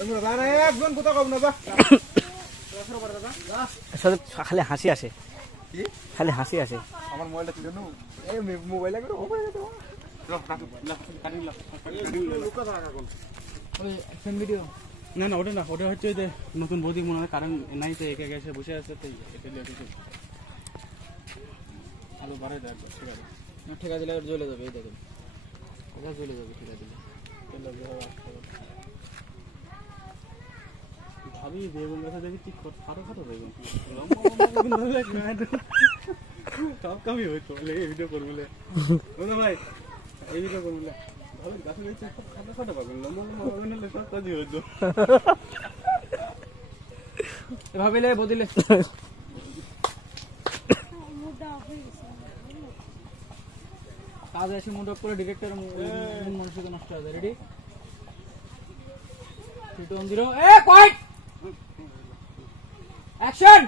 একজন কোথাও কম না বা খালি হাসি আসে খালি হাসি আসে আমার মোবাইলটা ছিল না এই মোবাইল করে ও পারে তো ভিডিও না না ওটা না ওটা হচ্ছে যে নতুন বৌদি মনে হয় কারণ নাই তো একে গেছে বসে আছে তো আলু বাড়ে দেয় ঠিক আছে ঠিকা দিলে জ্বলে যাবে এই দেখুন এটা জ্বলে যাবে ঠিকা দিলে ভাবি বেগুন গাছে দেখি ঠিক খাটো খাটো বেগুন সব কামই হইতো এই ভিডিও করবলে বলো ভাই এই ভিডিও করবলে ভাবি গাছে দেখছি সব খাটো খাটো বেগুন লম্বা লম্বা বেগুন হলে সব কাজই হইতো এভাবে লে বদিলে কাজ এসে মুড অফ করে ডিরেক্টর মনসিক নষ্ট হয়ে যায় রেডি 3 2 1 0 এ পয়েন্ট অ্যাকশন